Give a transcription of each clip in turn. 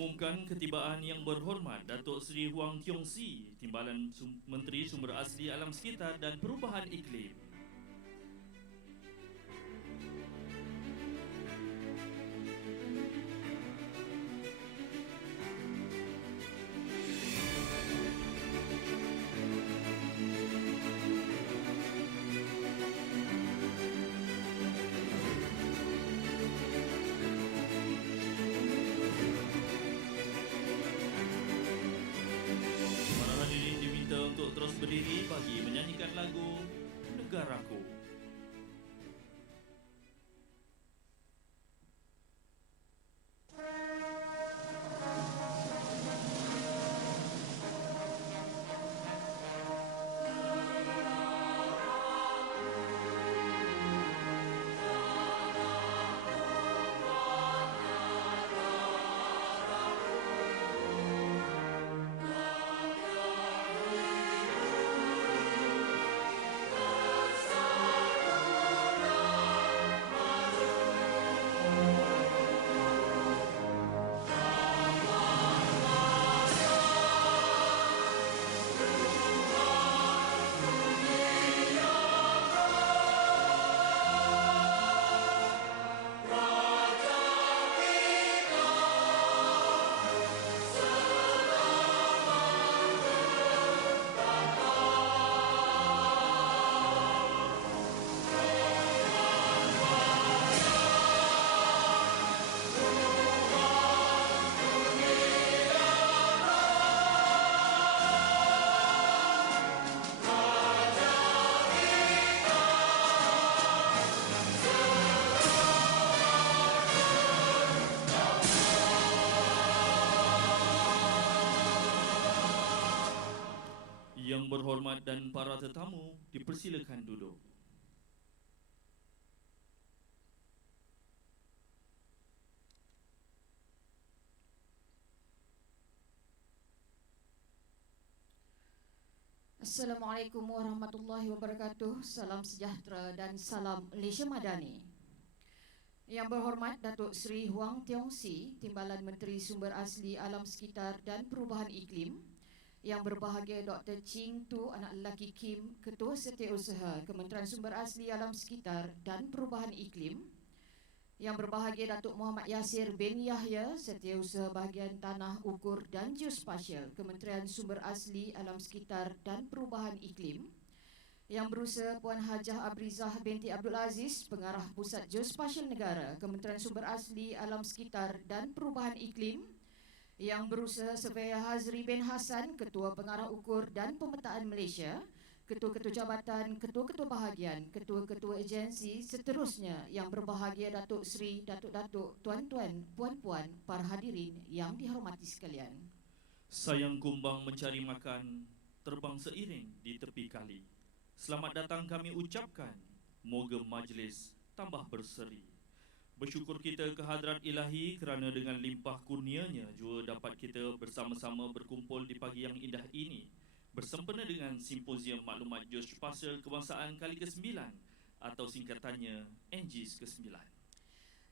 mengumumkan ketibaan Yang Berhormat Datuk Seri Huang Tiong Si, Timbalan Menteri Sumber Asli Alam Sekitar dan Perubahan Iklim. Untuk terus berdiri bagi menyanyikan lagu Negaraku. Yang berhormat dan para tetamu dipersilakan duduk. Assalamualaikum warahmatullahi wabarakatuh. Salam sejahtera dan salam Malaysia Madani. Yang berhormat Datuk Seri Huang Tiong Si, Timbalan Menteri Sumber Asli Alam Sekitar dan Perubahan Iklim. Yang berbahagia Dr. Ching Tu, anak lelaki Kim, Ketua Setiausaha Kementerian Sumber Asli Alam Sekitar dan Perubahan Iklim. Yang berbahagia Datuk Muhammad Yasir bin Yahya, Setiausaha Bahagian Tanah Ukur dan Geospasial Kementerian Sumber Asli Alam Sekitar dan Perubahan Iklim. Yang berusaha Puan Hajah Abrizah binti Abdul Aziz, Pengarah Pusat Geospasial Negara Kementerian Sumber Asli Alam Sekitar dan Perubahan Iklim. Yang berusaha Surveyor Hazri bin Hassan, Ketua Pengarah Ukur dan Pemetaan Malaysia, Ketua-Ketua Jabatan, Ketua-Ketua Bahagian, Ketua-Ketua Agensi, seterusnya yang berbahagia Datuk Seri, Datuk-Datuk, Tuan-Tuan, Puan-Puan, para hadirin yang dihormati sekalian. Sayang kumbang mencari makan, terbang seiring di tepi kali. Selamat datang kami ucapkan, moga majlis tambah berseri. Bersyukur kita kehadrat ilahi kerana dengan limpah kurnianya juga dapat kita bersama-sama berkumpul di pagi yang indah ini bersempena dengan Simposium Maklumat Geospasial Kebangsaan kali ke-9 atau singkatannya NGS ke-9.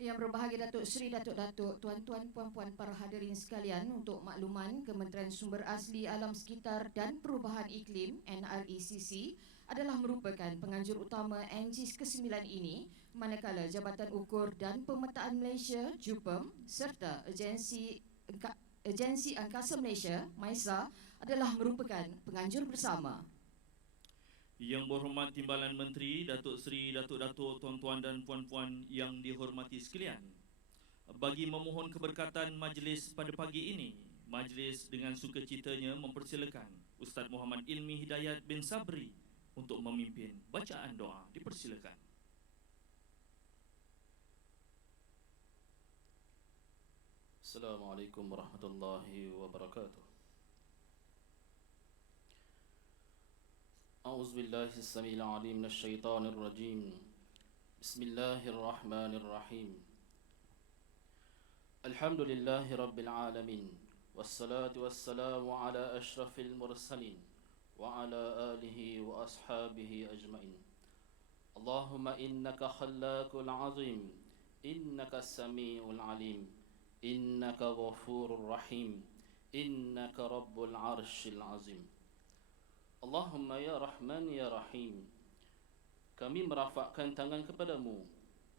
Yang berbahagia Datuk Seri, Datuk-Datuk, Tuan-Tuan, Puan-Puan, para hadirin sekalian, untuk makluman Kementerian Sumber Asli Alam Sekitar dan Perubahan Iklim NRECC adalah merupakan penganjur utama NGS ke-9 ini, manakala Jabatan Ukur dan Pemetaan Malaysia JUPEM serta Agensi Angkasa Malaysia MAISA adalah merupakan penganjur bersama. Yang berhormat Timbalan Menteri, Datuk Seri, Datuk-Datuk, Tuan-Tuan dan Puan-Puan yang dihormati sekalian, bagi memohon keberkatan majlis pada pagi ini, majlis dengan sukacitanya mempersilakan Ustaz Muhammad Ilmi Hidayat bin Sabri untuk memimpin bacaan doa. Dipersilakan. Assalamualaikum warahmatullahi wabarakatuh. أعوذ بالله السميع العليم من الشيطان الرجيم. بسم الله الرحمن الرحيم. الحمد لله رب العالمين والصلاة والسلام على أشرف المرسلين وعلى آله وأصحابه أجمعين. اللهم إنك خلاق العظيم إنك السميع العليم إنك غفور رحيم إنك رب العرش العظيم. Allahumma ya Rahman ya Rahim, kami merafakkan tangan kepadamu,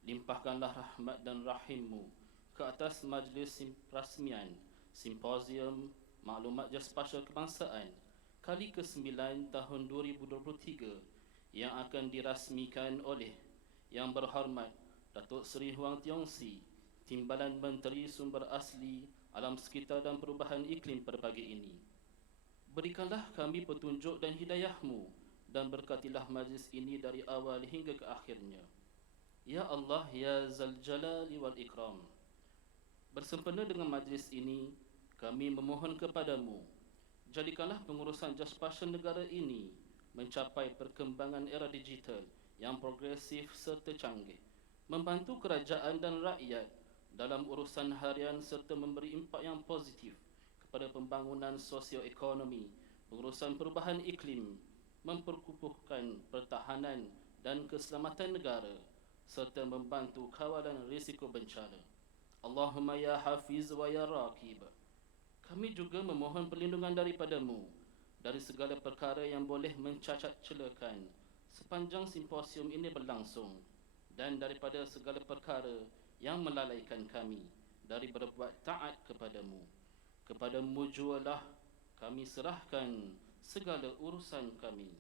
limpahkanlah rahmat dan rahimmu ke atas majlis rasmian Simposium Maklumat Geospasial Kebangsaan kali ke-9 tahun 2023 yang akan dirasmikan oleh Yang Berhormat Datuk Seri Huang Tiong Si, Timbalan Menteri Sumber Asli, Alam Sekitar dan Perubahan Iklim pada pagi ini. Berikanlah kami petunjuk dan hidayah-Mu dan berkatilah majlis ini dari awal hingga ke akhirnya. Ya Allah, ya Zal Jalali wal Ikram. Bersempena dengan majlis ini, kami memohon kepadamu, jadikanlah pengurusan geospasial negara ini mencapai perkembangan era digital yang progresif serta canggih, membantu kerajaan dan rakyat dalam urusan harian serta memberi impak yang positif kepada pembangunan sosioekonomi, pengurusan perubahan iklim, memperkukuhkan pertahanan dan keselamatan negara serta membantu kawalan risiko bencana. Allahumma ya Hafiz wa ya Raqib. Kami juga memohon perlindungan daripadamu dari segala perkara yang boleh mencacat celakan sepanjang simposium ini berlangsung dan daripada segala perkara yang melalaikan kami dari berbuat taat kepadamu. Kepadamu jualah kami serahkan segala urusan kami.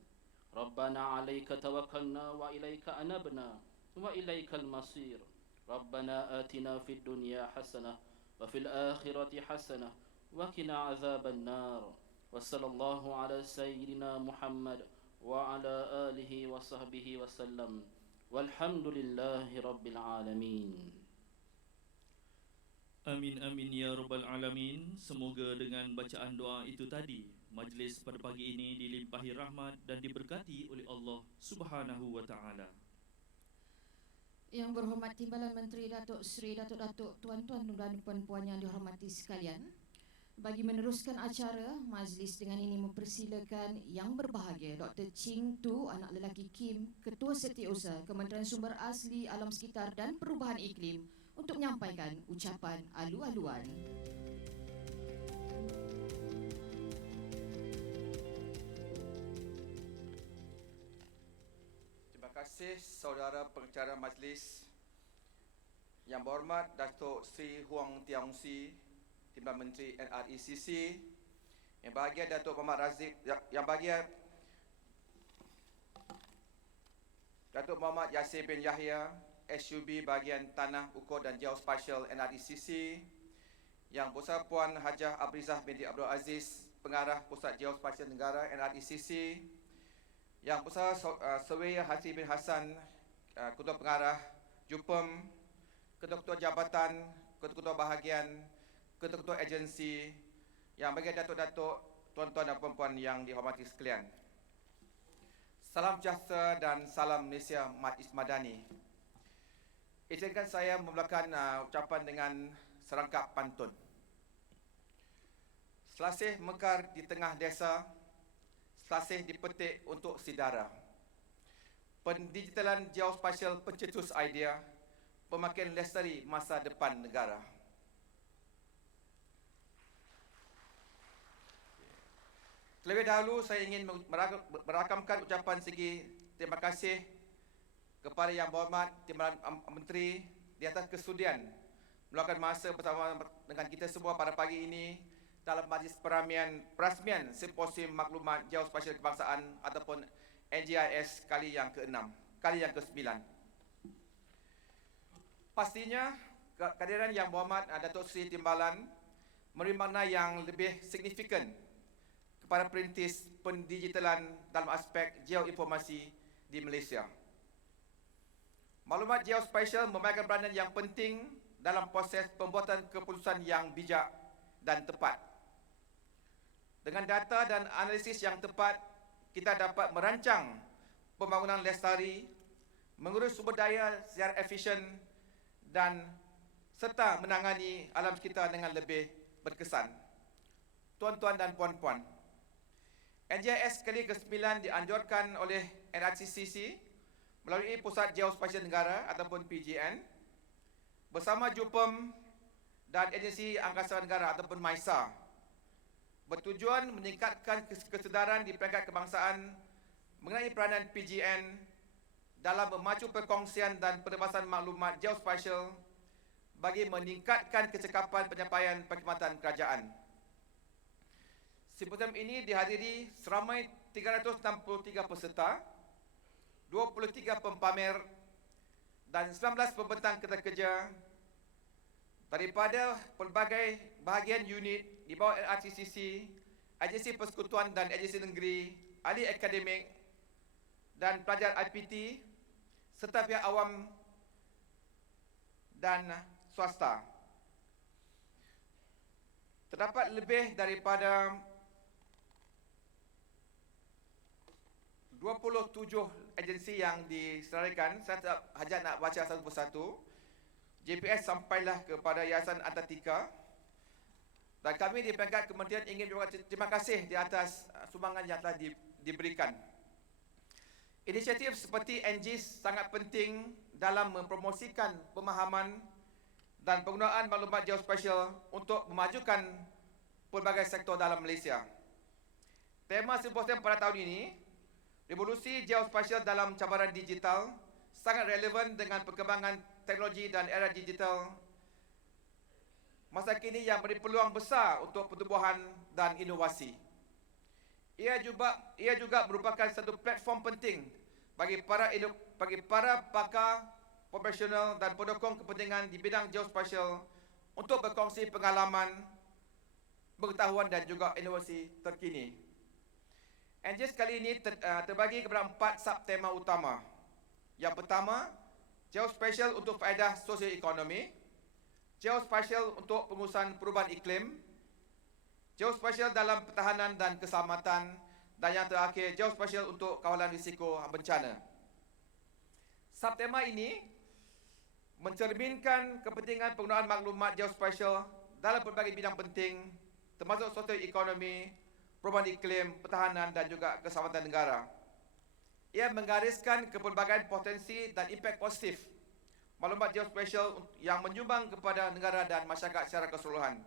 Rabbana alaika tawakkalna wa ilaika anabna wa ilaikal masir. Rabbana atina fid dunya hasanah wa fil akhirati hasanah wa qina azaban nar. Wa sallallahu ala sayyidina Muhammad wa ala alihi wa sahbihi wa sallam. Walhamdulillahi rabbil alamin. Amin amin ya rabbal alamin. Semoga dengan bacaan doa itu tadi, majlis pada pagi ini dilimpahi rahmat dan diberkati oleh Allah Subhanahu wa taala. Yang Berhormat Timbalan Menteri Datuk Seri Datuk-Datuk, tuan-tuan dan puan-puan yang dihormati sekalian, bagi meneruskan acara, majlis dengan ini mempersilakan Yang Berbahagia Dr. Ching Tu, anak lelaki Kim, Ketua Setiausaha Kementerian Sumber Asli, Alam Sekitar dan Perubahan Iklim, untuk menyampaikan ucapan alu-aluan. Terima kasih saudara pengacara majlis. Yang Berhormat Datuk Seri Huang Tiong Si, Timbalan Menteri NRECC, Yang Bahagia Datuk Muhammad Razif, Yang Bahagia Datuk Muhammad Yasir bin Yahya, SUB Bahagian Tanah Ukur dan Geospasial NRECC, Yang Besar Puan Hajah Abrizah binti Abdul Aziz, Pengarah Pusat Geospasial Negara NRECC, Yang Besar Surveyor Hasri bin Hassan, Ketua Pengarah JUPEM, Ketua-Ketua Jabatan, Ketua-Ketua Bahagian, Ketua-Ketua Agensi, Yang Bahagia Datuk-Datuk, tuan-tuan dan puan-puan yang dihormati sekalian. Salam sejahtera dan salam Malaysia Majlis Madani. Izinkan saya memulakan ucapan dengan serangkap pantun. Selasih mekar di tengah desa, selasih dipetik untuk sidara. Pendigitalan geospasial pencetus idea, pemakin lestari masa depan negara. Terlebih dahulu saya ingin merakamkan ucapan segi terima kasih kepada Yang Berhormat Timbalan Menteri di atas kesudian meluangkan masa bersama dengan kita semua pada pagi ini dalam majlis perasmian Simposium Maklumat Geospasial Kebangsaan ataupun NGIS kali yang ke-6, kali yang ke-9. Pastinya kehadiran Yang Berhormat Datuk Seri Timbalan memberi makna yang lebih signifikan kepada perintis pendigitalan dalam aspek geoinformasi di Malaysia. Maklumat geospasial memainkan peranan yang penting dalam proses pembuatan keputusan yang bijak dan tepat. Dengan data dan analisis yang tepat, kita dapat merancang pembangunan lestari, mengurus sumber daya secara efisien dan serta menangani alam sekitar dengan lebih berkesan. Tuan-tuan dan puan-puan, NGIS kali ke-9 dianjurkan oleh NRECC melalui Pusat Geospasial Negara ataupun PGN bersama JUPEM dan Agensi Angkasa Negara ataupun MISA bertujuan meningkatkan kesedaran di peringkat kebangsaan mengenai peranan PGN dalam memacu perkongsian dan perluasan maklumat geospasial bagi meningkatkan kecekapan penyampaian perkhidmatan kerajaan. Simposium ini dihadiri seramai 363 peserta, 23 pempamer dan 19 pembentang kerja daripada pelbagai bahagian unit di bawah LRTCC, agensi persekutuan dan agensi negeri, ahli akademik dan pelajar IPT serta pihak awam dan swasta. Terdapat lebih daripada 27 agensi yang diserahkan. Saya tak hajat nak baca satu persatu. JPS sampailah kepada Yayasan Antartika, dan kami di peringkat kementerian ingin mengucapkan terima kasih di atas sumbangan yang telah diberikan. Inisiatif seperti NGIS sangat penting dalam mempromosikan pemahaman dan penggunaan maklumat geospasial untuk memajukan pelbagai sektor dalam Malaysia. Tema simposium pada tahun ini, Revolusi Geospasial dalam Cabaran Digital, sangat relevan dengan perkembangan teknologi dan era digital masa kini yang beri peluang besar untuk pertumbuhan dan inovasi. Ia juga merupakan satu platform penting bagi para pakar profesional dan pendukung kepentingan di bidang geospasial untuk berkongsi pengalaman, pengetahuan dan juga inovasi terkini. NGIS kali ini terbagi kepada 4 subtema utama. Yang pertama, geospasial untuk faedah sosioekonomi, geospasial untuk pengurusan perubahan iklim, geospasial dalam pertahanan dan keselamatan, dan yang terakhir, geospasial untuk kawalan risiko bencana. Subtema ini mencerminkan kepentingan penggunaan maklumat geospasial dalam berbagai bidang penting, termasuk sosioekonomi, perubahan iklim, pertahanan dan juga keselamatan negara. Ia menggariskan kepelbagaian potensi dan impak positif maklumat geospasial yang menyumbang kepada negara dan masyarakat secara keseluruhan.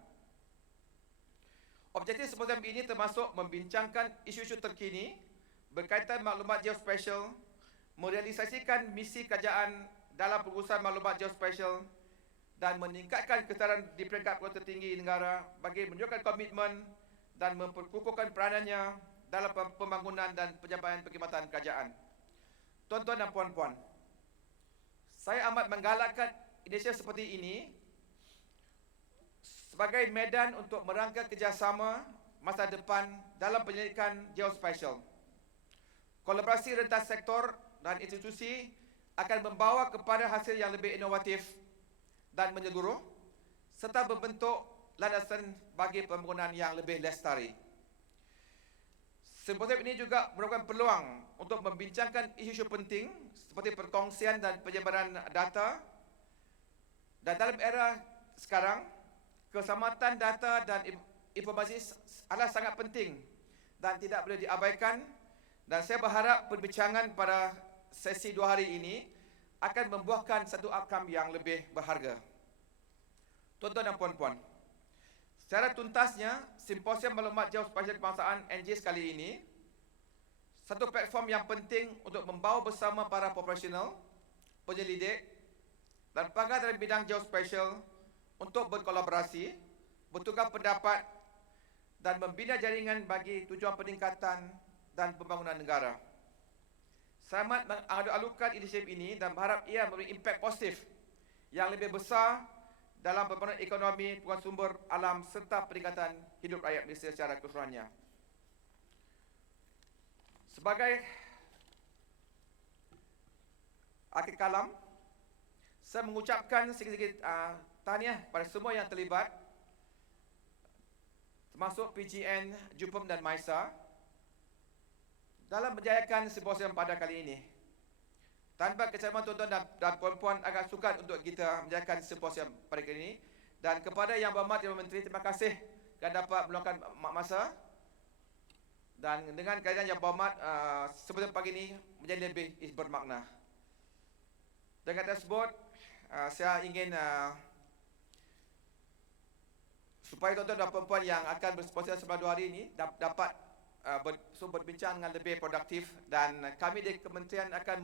Objektif simposium ini termasuk membincangkan isu-isu terkini berkaitan maklumat geospasial, merealisasikan misi kerajaan dalam pengurusan maklumat geospasial dan meningkatkan kesedaran di peringkat perguruan tertinggi negara bagi menunjukkan komitmen dan memperkukuhkan peranannya dalam pembangunan dan penyampaian perkhidmatan kerajaan. Tuan-tuan dan puan-puan, saya amat menggalakkan inisiatif seperti ini sebagai medan untuk merangka kerjasama masa depan dalam penyelidikan geospasial. Kolaborasi rentas sektor dan institusi akan membawa kepada hasil yang lebih inovatif dan menyeluruh serta membentuk landasan bagi pembangunan yang lebih lestari. Simposium ini juga merupakan peluang untuk membincangkan isu-isu penting seperti perkongsian dan penyebaran data. Dan dalam era sekarang, keselamatan data dan informasi adalah sangat penting dan tidak boleh diabaikan. Dan saya berharap perbincangan pada sesi 2 hari ini akan membuahkan satu outcome yang lebih berharga. Tuan-tuan dan puan-puan, secara tuntasnya, Simposium Maklumat Geospasial Kebangsaan NGIS kali ini satu platform yang penting untuk membawa bersama para profesional, penyelidik dan pakar dalam bidang geospasial untuk berkolaborasi, bertukar pendapat dan membina jaringan bagi tujuan peningkatan dan pembangunan negara. Saya amat mengalu-alukan inisiatif ini dan berharap ia memberi impak positif yang lebih besar dalam pembangunan ekonomi, pengurusan sumber alam serta peningkatan hidup rakyat Malaysia secara keseluruhannya. Sebagai akhir kalam, saya mengucapkan sedikit tahniah pada semua yang terlibat, termasuk PGN, JUPEM dan MISA dalam menjayakan simposium pada kali ini. Tanpa kecaman tuan-tuan dan puan-puan agak sukar untuk kita menjayakan simposium pada kali ini. Dan kepada Yang Berhormat Yang Menteri, terima kasih kerana dapat meluangkan masa. Dan dengan kehadiran Yang Berhormat, simposium pagi ini menjadi lebih bermakna. Dengan tersebut, saya ingin supaya tuan-tuan dan puan-puan yang akan bersponsor selama 2 hari ini dapat berbincang dengan lebih produktif, dan kami di kementerian akan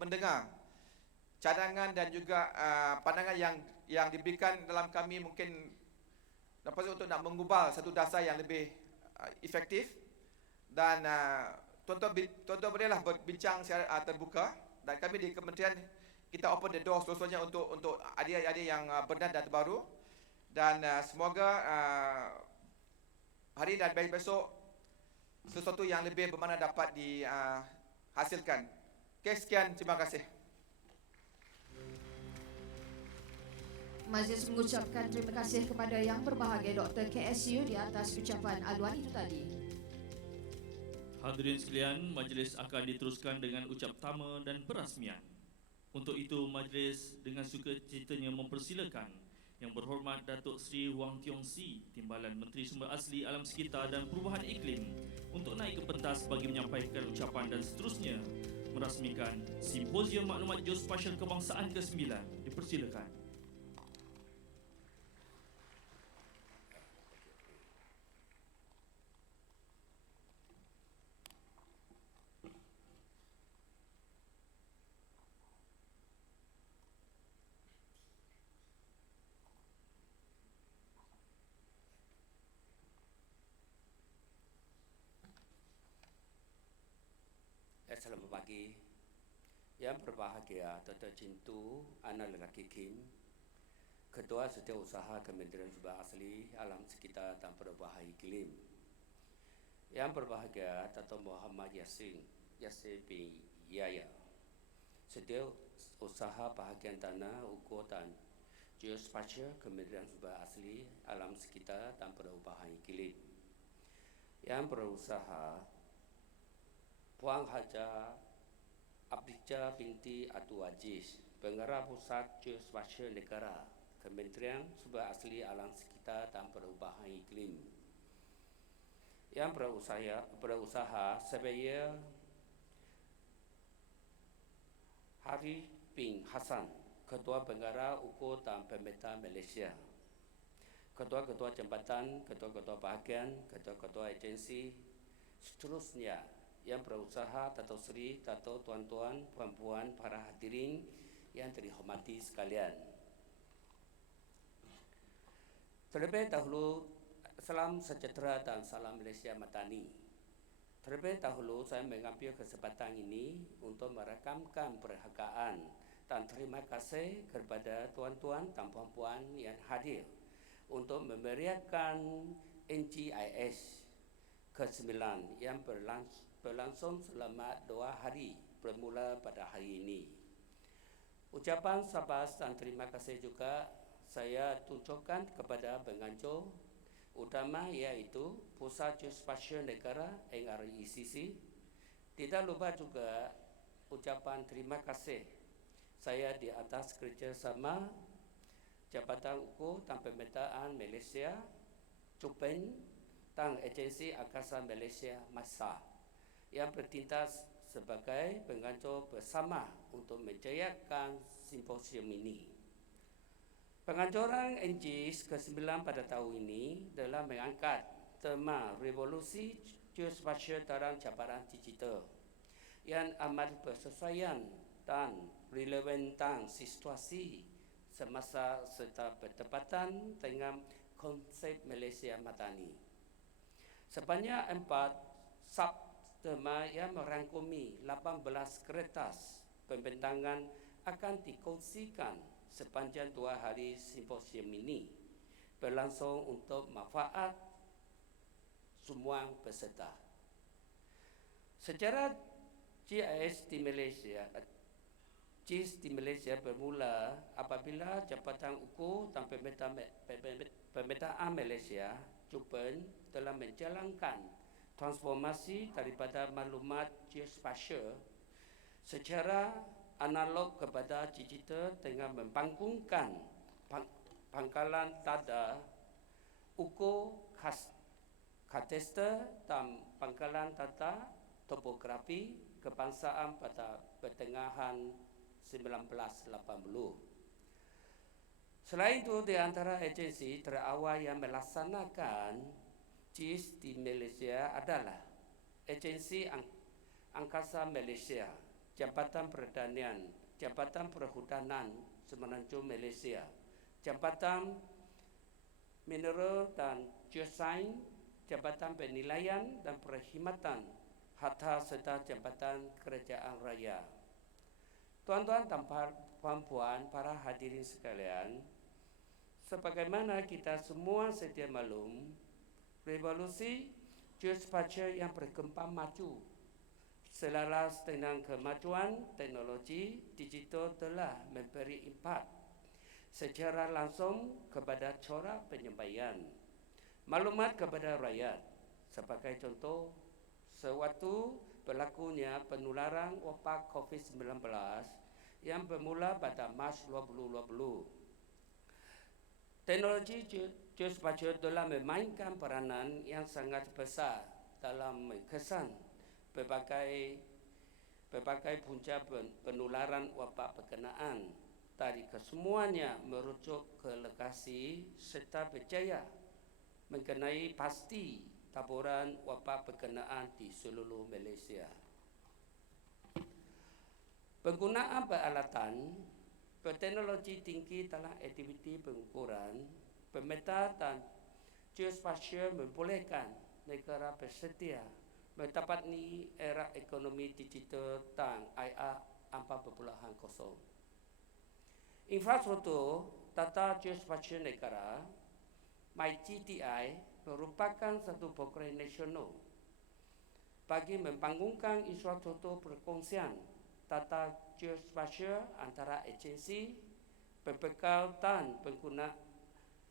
mendengar cadangan dan juga pandangan yang diberikan dalam kami, mungkin dapat untuk nak mengubal satu dasar yang lebih efektif. Dan tuan-tuan bolehlah berbincang secara terbuka, dan kami di kementerian kita open the door seluruhnya untuk adik-adik yang benar dan terbaru. Dan semoga hari dan besok sesuatu yang lebih bermakna dapat dihasilkan. Okey, sekian, terima kasih. Majlis mengucapkan terima kasih kepada Yang Berbahagia Dr. KSU di atas ucapan aluan itu tadi. Hadirin sekalian, majlis akan diteruskan dengan ucap tama dan perasmian. Untuk itu, majlis dengan sukacitanya mempersilakan Yang Berhormat Datuk Seri Wang Tiong Si, Timbalan Menteri Sumber Asli Alam Sekitar dan Perubahan Iklim, untuk naik ke pentas bagi menyampaikan ucapan dan seterusnya merasmikan Simposium Maklumat Geospasial Kebangsaan ke-9. Dipersilakan. Selamat pagi. Yang berbahagia Dr. Cintu Ana Lelaki Kim, Ketua Setiausaha Kementerian Sumber Asli Alam Sekitar dan Perubahan Iklim. Yang berbahagia Dato' Muhammad Yassin bin Yahya, Setiausaha Bahagian Tanah, Ukur dan Geospasial Kementerian Sumber Asli Alam Sekitar dan Perubahan Iklim. Yang berusaha Puan Haja Abdija binti Abdul Aziz, Pengarah Pusat Geospasial Negara, Kementerian Sumber Asli Alam Sekitar dan Perubahan Iklim. Yang berusaha Sebaya Hari bin Hassan, Ketua Pengarah Ukur dan Pemetaan Malaysia, Ketua-ketua jambatan, Ketua-ketua bahagian, Ketua-ketua agensi, seterusnya. Yang berusaha Dato' Seri, Dato', tuan-tuan, puan-puan, para hadirin yang dihormati sekalian. Terlebih dahulu, salam sejahtera dan salam Malaysia Madani. Terlebih dahulu, saya mengambil kesempatan ini untuk merakamkan perhargaan dan terima kasih kepada tuan-tuan dan puan-puan yang hadir untuk memeriahkan NGIS ke-9 yang berlangsung selama 2 hari bermula pada hari ini. Ucapan sabas dan terima kasih juga saya tunjukkan kepada penganjur utama, iaitu Pusat Geospasial Negara NRECC. Tidak lupa juga ucapan terima kasih saya di atas kerjasama Jabatan Ukur dan Pemetaan Malaysia, Cupen dan Agensi Angkasa Malaysia MASA yang bertindak sebagai penganjur bersama untuk menjayakan simposium ini. Penganjuran NGIS ke-9 pada tahun ini telah mengangkat tema revolusi geospasial dalam cabaran digital yang amat bersesuaian dan relevan dan situasi semasa serta bertepatan dengan konsep Malaysia Madani. Sebanyak 4 subtema yang merangkumi 18 kertas pembentangan akan dikongsikan sepanjang 2 hari simposium ini, berlangsung untuk manfaat semua peserta. Sejarah GIS di Malaysia bermula apabila Jabatan Ukur dan Pemetaan Malaysia Cupen telah menjalankan transformasi daripada maklumat geospasial secara analog kepada digital dengan membangunkan pangkalan data ukur kadastra dan pangkalan data topografi kebangsaan pada pertengahan 1980. Selain itu, di antara agensi terawal yang melaksanakan JIS di Malaysia adalah Agensi Angkasa Malaysia, Jabatan Perdanian, Jabatan Perhutanan Semenanjung Malaysia, Jabatan Mineral dan Geosains, Jabatan Penilaian dan Perkhidmatan Harta serta Jabatan Kerajaan Raya. Tuan-tuan dan puan-puan, para hadirin sekalian, sebagaimana kita semua sedia maklum, revolusi geospasial yang berkembang maju selaras dengan kemajuan teknologi digital telah memberi impak secara langsung kepada corak penyampaian maklumat kepada rakyat. Sebagai contoh, sewaktu berlakunya penularan wabak COVID-19 yang bermula pada Mac 2020, teknologi geospasial telah memainkan peranan yang sangat besar dalam mengesan berbagai punca penularan wabak berkenaan. Dari kesemuanya merujuk ke lokasi serta berjaya mengenai pasti taburan wabak berkenaan di seluruh Malaysia. Penggunaan peralatan berteknologi tinggi dalam aktiviti pengukuran, pemeta dan geospasial membolehkan negara bersedia mendapati era ekonomi digital dan IR 4.0. Infrastruktur tata geospasial negara MyGTI merupakan satu program nasional bagi membangunkan infrastruktur perkongsian tata geospasial antara agensi, pembekal dan pengguna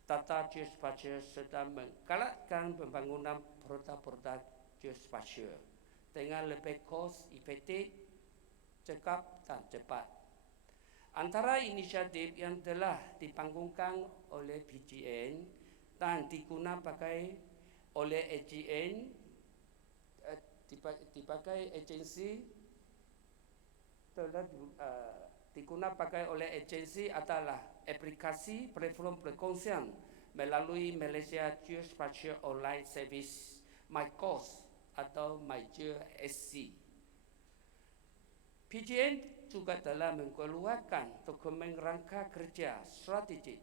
tata geospasial serta menggalakkan pembangunan produk-produk geospasial dengan lebih kos efektif, cekap dan cepat. Antara inisiatif yang telah dibangunkan oleh PGN dan digunakan pakai oleh AGN, dipakai agensi telah digunakan pakai oleh agensi adalah aplikasi platform perkongsian melalui Malaysia Geospatial Online Service MyCOS atau MyGeoSC. PGN juga telah mengeluarkan dokumen rangka kerja strategik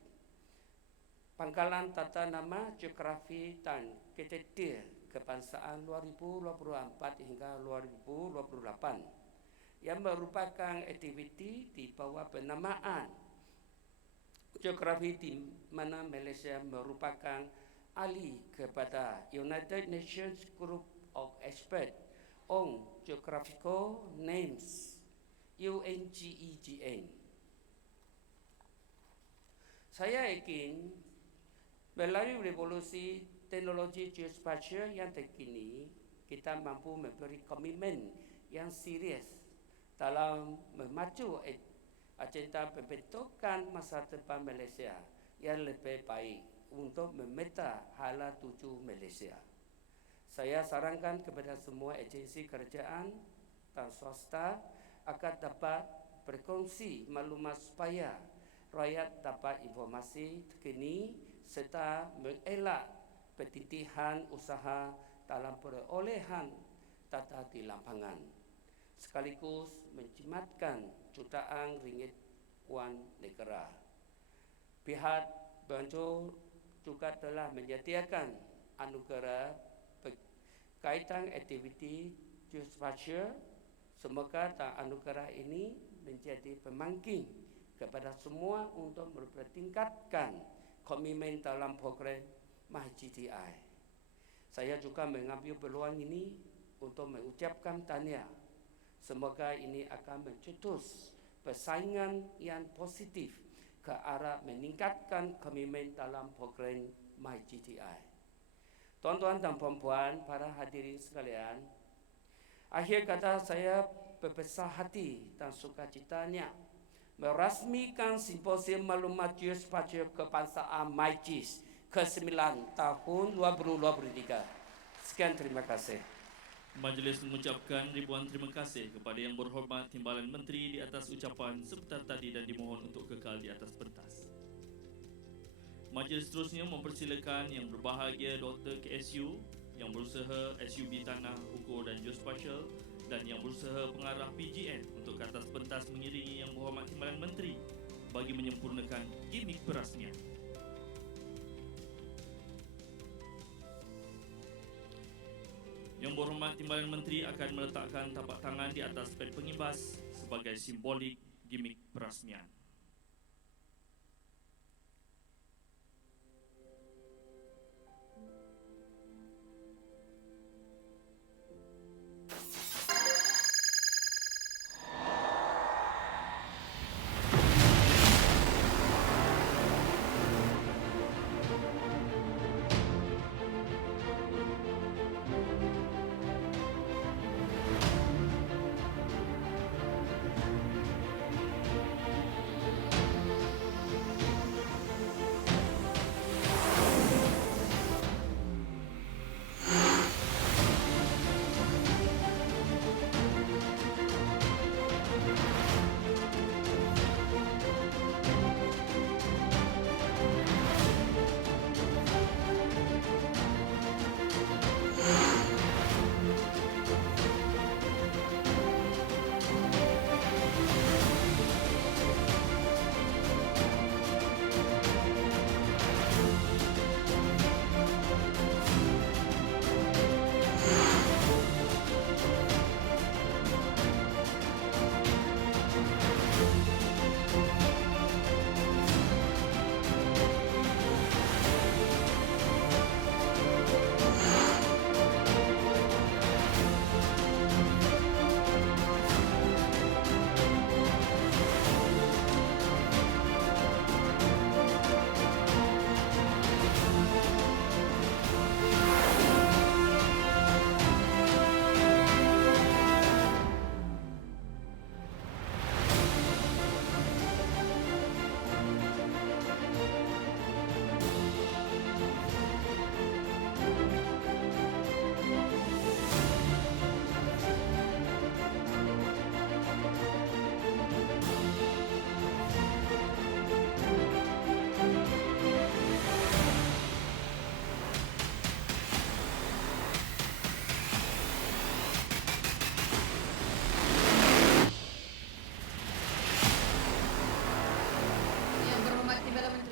Pangkalan Tata Nama Geografi dan Ketetir Kebangsaan 2024 hingga 2028 yang merupakan aktiviti di bawah penamaan geografi di mana Malaysia merupakan ahli kepada United Nations Group of Experts on Geographical Names UNGEGN. Saya yakin melalui revolusi teknologi geospasial yang terkini, kita mampu memberi komitmen yang serius dalam memacu agenda pembentukan masa depan Malaysia yang lebih baik untuk memeta hala tuju Malaysia. Saya sarankan kepada semua agensi kerajaan dan swasta agar dapat berkongsi maklumat supaya rakyat dapat informasi terkini serta mengelak pertintihan usaha dalam perolehan data di lapangan, sekaligus menjimatkan jutaan ringgit wang negara. Pihak Banjul juga telah menyediakan anugerah berkaitan aktiviti geospasial. Semoga anugerah ini menjadi pemangkin kepada semua untuk mempertingkatkan komitmen dalam program MyGTI. Saya juga mengambil peluang ini untuk mengucapkan tahniah. Semoga ini akan mencetus persaingan yang positif ke arah meningkatkan komitmen dalam program MyGTI. Tuan-tuan dan puan-puan, para hadirin sekalian, akhir kata saya berbesar hati dan sukacitanya merasmikan Simposium Maklumat Geospasial Kebangsaan MyGIS ke-9 tahun 2023. Sekian, terima kasih. Majlis mengucapkan ribuan terima kasih kepada Yang Berhormat Timbalan Menteri di atas ucapan sebentar tadi dan dimohon untuk kekal di atas pentas. Majlis seterusnya mempersilakan Yang Berbahagia Dr. KSU, Yang Berusaha SUB Tanah, Ukur dan Geospatial, dan Yang Berusaha Pengarah PGN untuk ke atas pentas mengiringi Yang Berhormat Timbalan Menteri bagi menyempurnakan gimik perasmian. Yang Berhormat Timbalan Menteri akan meletakkan tapak tangan di atas pad pengimbas sebagai simbolik gimik perasmian.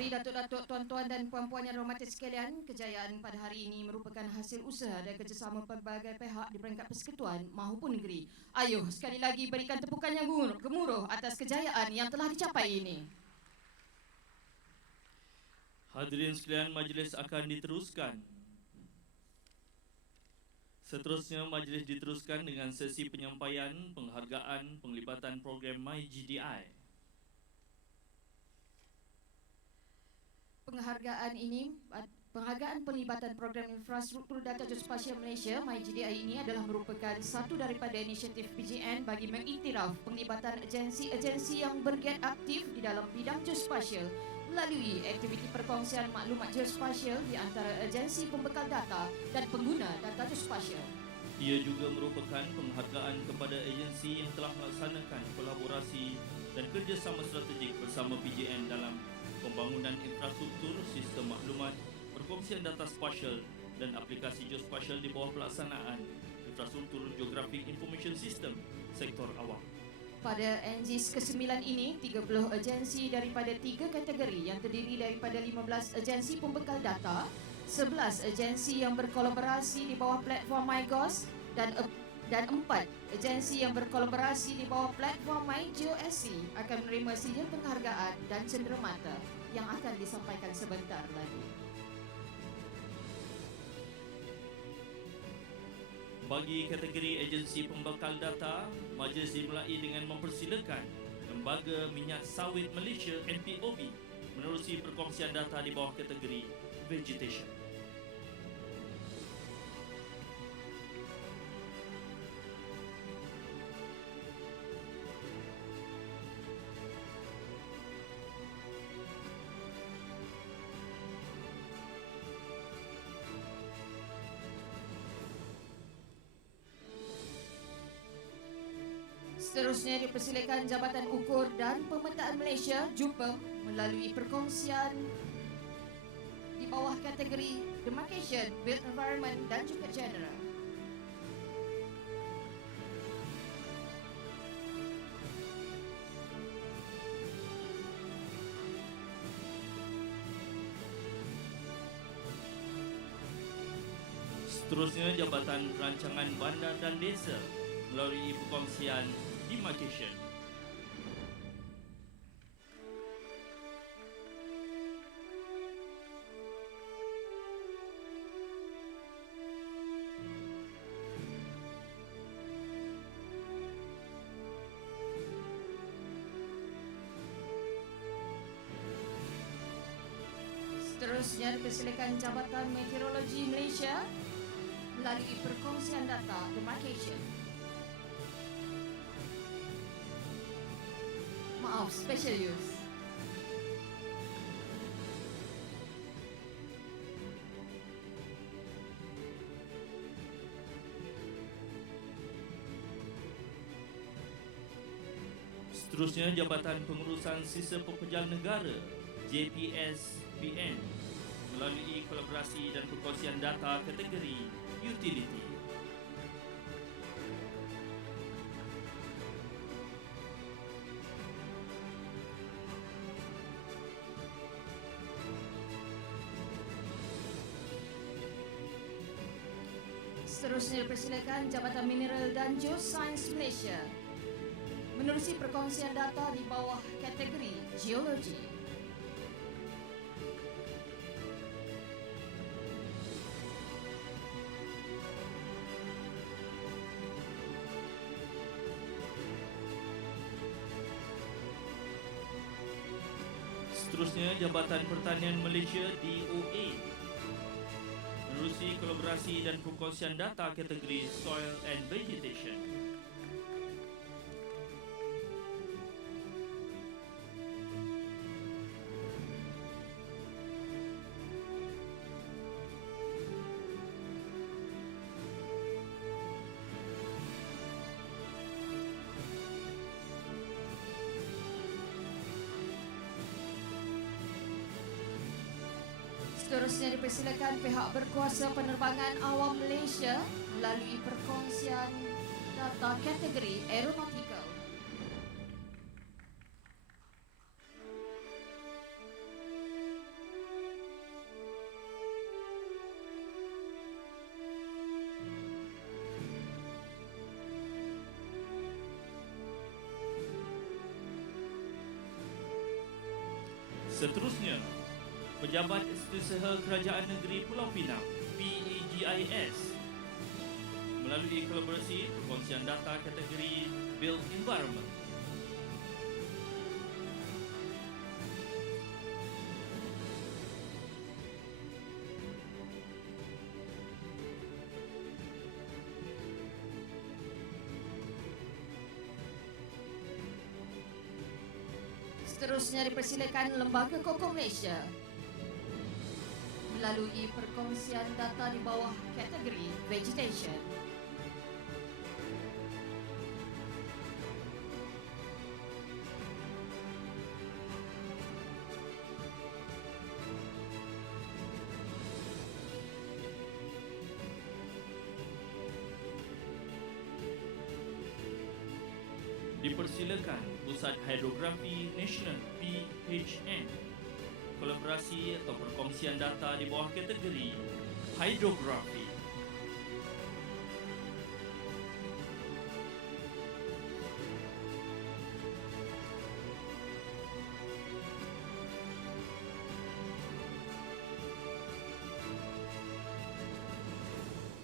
Datuk-datuk, tuan-tuan dan puan-puan yang dirahmati sekalian, kejayaan pada hari ini merupakan hasil usaha dan kerjasama pelbagai pihak di peringkat persekutuan maupun negeri. Ayuh, sekali lagi berikan tepukan yang gemuruh atas kejayaan yang telah dicapai ini. Hadirin sekalian, majlis akan diteruskan. Seterusnya, majlis diteruskan dengan sesi penyampaian penghargaan penglibatan program MyGDI. Penghargaan penglibatan program infrastruktur data geospasial Malaysia MyGDI ini adalah merupakan satu daripada inisiatif PGN bagi mengiktiraf penglibatan agensi-agensi yang bergiat aktif di dalam bidang geospasial melalui aktiviti perkongsian maklumat geospasial di antara agensi pembekal data dan pengguna data geospasial. Ia juga merupakan penghargaan kepada agensi yang telah melaksanakan kolaborasi dan kerjasama strategik bersama PGN dalam pembangunan infrastruktur sistem maklumat, perkongsian data spasial dan aplikasi geospasial di bawah pelaksanaan infrastruktur Geographic Information System sektor awam. Pada NGIS ke-9 ini, 30 agensi daripada 3 kategori yang terdiri daripada 15 agensi pembekal data, 11 agensi yang berkolaborasi di bawah platform MyGOS dan 4 agensi yang berkolaborasi di bawah platform MyGeoSC akan menerima sijil penghargaan dan cenderamata yang akan disampaikan sebentar lagi. Bagi kategori agensi pembekal data, majlis dimulai dengan mempersilakan Lembaga Minyak Sawit Malaysia NPOB menerusi perkongsian data di bawah kategori vegetation. Seterusnya dipersilakan Jabatan Ukur dan Pemetaan Malaysia JUPEM melalui perkongsian bawah kategori Demarcation, Built Environment dan juga General. Seterusnya Jabatan Perancangan Bandar dan Desa melalui perkongsian Demarcation. Seterusnya dipersilakan Jabatan Meteorologi Malaysia melalui perkongsian data Demarcation. Maaf, special use. Seterusnya Jabatan Pengurusan Sisa Pekerjaan Negara JPSPN melalui kolaborasi dan perkongsian data kategori utility. Seterusnya dipersilakan Jabatan Mineral dan Geosains Malaysia menerusi perkongsian data di bawah kategori geologi. Seterusnya Jabatan Pertanian Malaysia DOA menerusi kolaborasi dan perkongsian data kategori Soil and Vegetation. Seterusnya dipersilakan pihak berkuasa penerbangan awam Malaysia melalui perkongsian data kategori aeronautical. Seterusnya, Pejabat Setiausaha Kerajaan Negeri Pulau Pinang PEGIS melalui kolaborasi perkongsian data kategori Built Environment. Seterusnya dipersilakan Lembaga Kokok Malaysia melalui perkongsian data di bawah kategori vegetation. Dipersilakan Pusat Hidrografi Nasional PHN kolaborasi atau perkongsian data di bawah kategori hidrografi.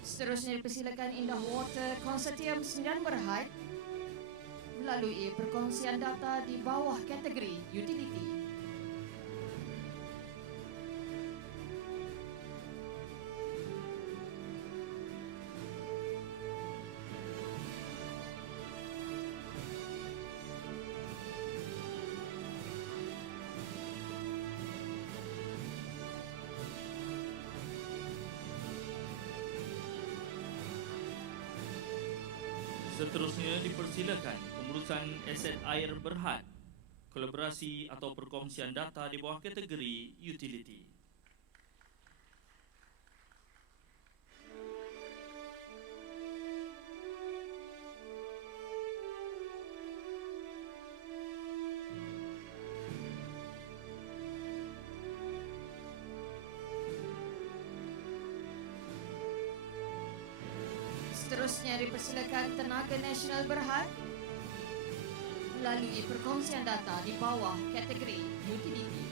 Seterusnya dipersilakan Indah Water Consortium Sembilan Berhad melalui perkongsian data di bawah kategori utility. Seterusnya dipersilakan pengurusan aset air berhad, kolaborasi atau perkongsian data di bawah kategori utility. Seterusnya dipersilakan Tenaga Nasional Berhad melalui perkongsian data di bawah kategori utility.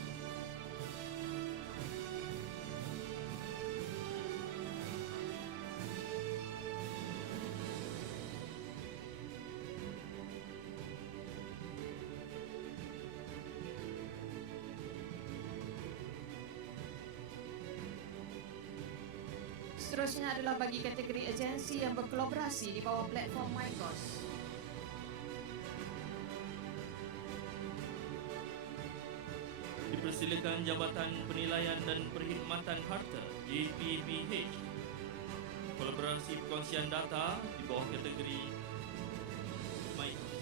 Seterusnya adalah bagi kategori agensi yang berkolaborasi di bawah platform MyGos. Dipersilakan Jabatan Penilaian dan Perkhidmatan Harta JPPH. Kolaborasi perkongsian data di bawah kategori MyGos.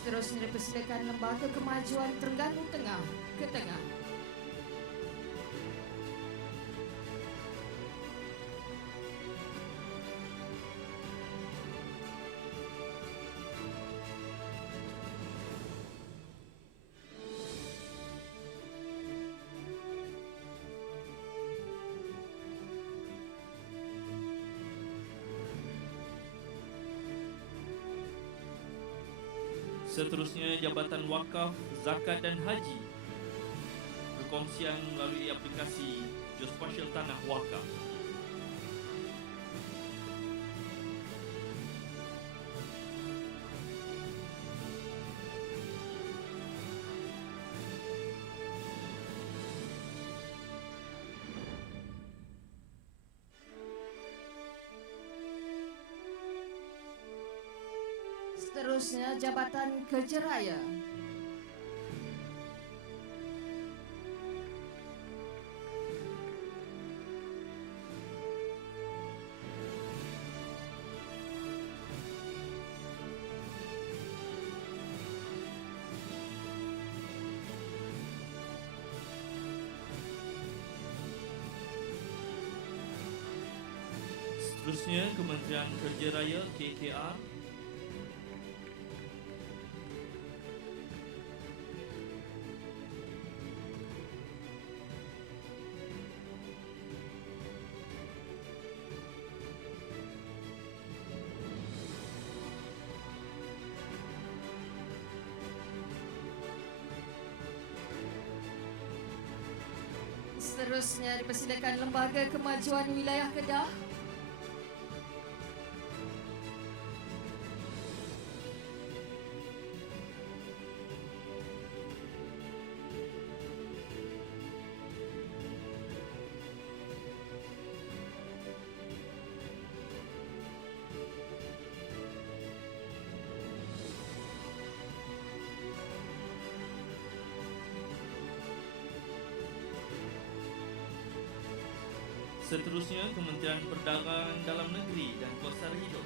Seterusnya dipersilakan Lembaga Kemajuan Terengganu Tengah ke tengah. Seterusnya Jabatan Wakaf, Zakat dan Haji. Perkongsian melalui aplikasi Geospatial Tanah Wakaf. Seterusnya Jabatan Kerja Raya. Seterusnya Kementerian Kerja Raya KKR. Seterusnya dipersilakan Lembaga Kemajuan Wilayah Kedah. Seterusnya Kementerian Perdagangan Dalam Negeri dan Kelestarian Hidup.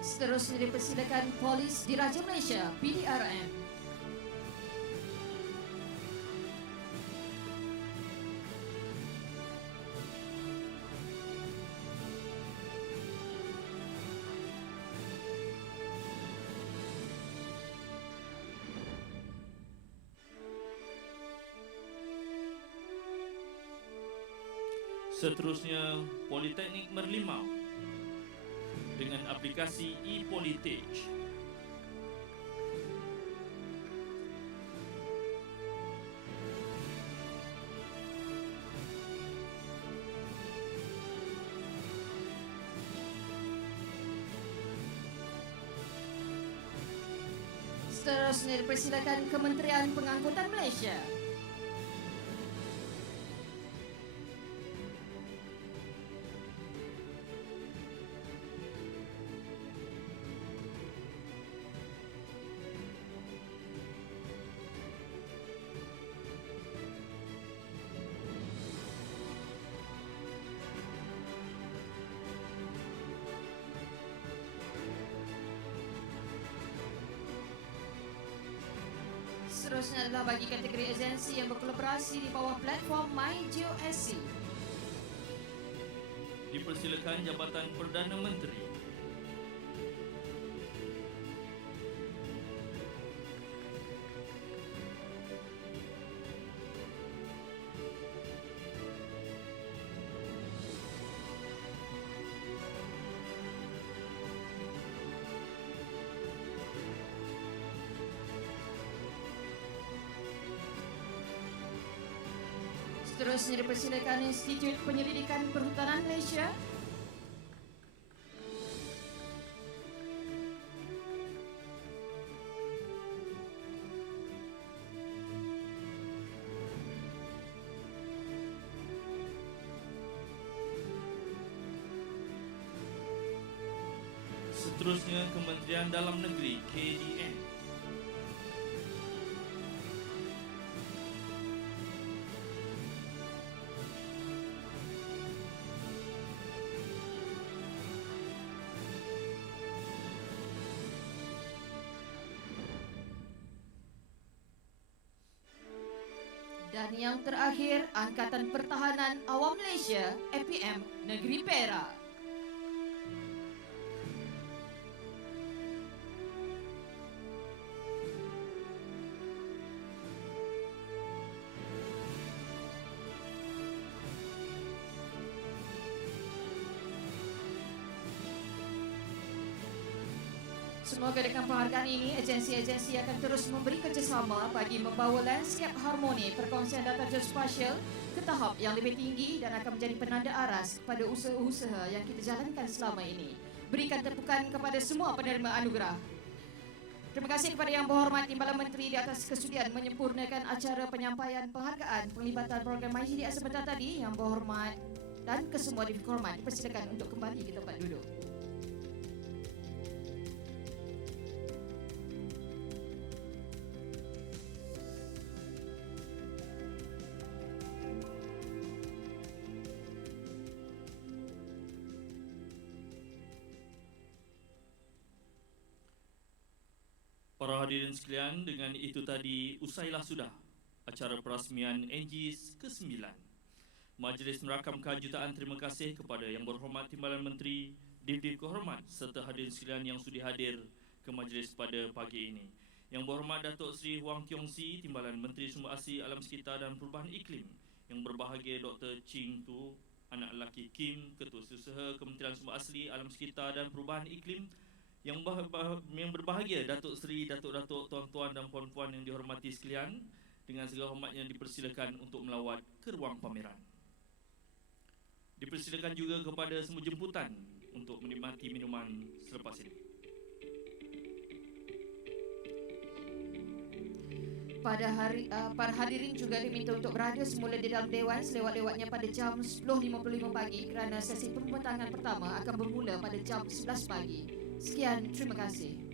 Seterusnya dipersilakan Polis Diraja Malaysia PDRM. Seterusnya Politeknik Merlimau dengan aplikasi ePolitage. Seterusnya dipersilakan Kementerian Pengangkutan Malaysia. Seterusnya adalah bagi kategori agensi yang berkolaborasi di bawah platform MyGeoSC. Dipersilakan Jabatan Perdana Menteri. Seterusnya dipersilakan Institut Penyelidikan Perhutanan Malaysia. Seterusnya Kementerian Dalam Negeri KDN. Dan yang terakhir, Angkatan Pertahanan Awam Malaysia, APM, Negeri Perak. Semoga dengan penghargaan ini, agensi-agensi akan terus memberi kerjasama bagi membawa landscape harmoni perkongsian data geospasial ke tahap yang lebih tinggi dan akan menjadi penanda aras kepada usaha-usaha yang kita jalankan selama ini. Berikan tepukan kepada semua penerima anugerah. Terima kasih kepada Yang Berhormat Timbalan Menteri di atas kesudian menyempurnakan acara penyampaian penghargaan penglibatan program MyGD sebentar tadi. Yang Berhormat dan kesemua dihormat dipersilakan untuk kembali ke tempat duduk. Para hadirin sekalian, dengan itu tadi usailah sudah acara perasmian NGIS ke-9. Majlis merakamkan jutaan terima kasih kepada Yang Berhormat Timbalan Menteri, Div-Div Kehormat serta hadirin sekalian yang sudi hadir ke majlis pada pagi ini. Yang Berhormat Datuk Seri Huang Tiong Si, Timbalan Menteri Sumber Asli Alam Sekitar dan Perubahan Iklim. Yang berbahagia Dr. Ching Tu, anak lelaki Kim, Ketua Usaha Kementerian Sumber Asli Alam Sekitar dan Perubahan Iklim. Yang berbahagia Datuk Seri, Datuk-Datuk, Tuan-Tuan dan Puan-Puan yang dihormati sekalian, dengan segala hormatnya dipersilakan untuk melawat ke ruang pameran. Dipersilakan juga kepada semua jemputan untuk menikmati minuman selepas ini. Para hadirin juga diminta untuk berada semula di dalam Dewan selewat-lewatnya pada jam 10.55 pagi kerana sesi pembentangan pertama akan bermula pada jam 11 pagi. Sekian, terima kasih.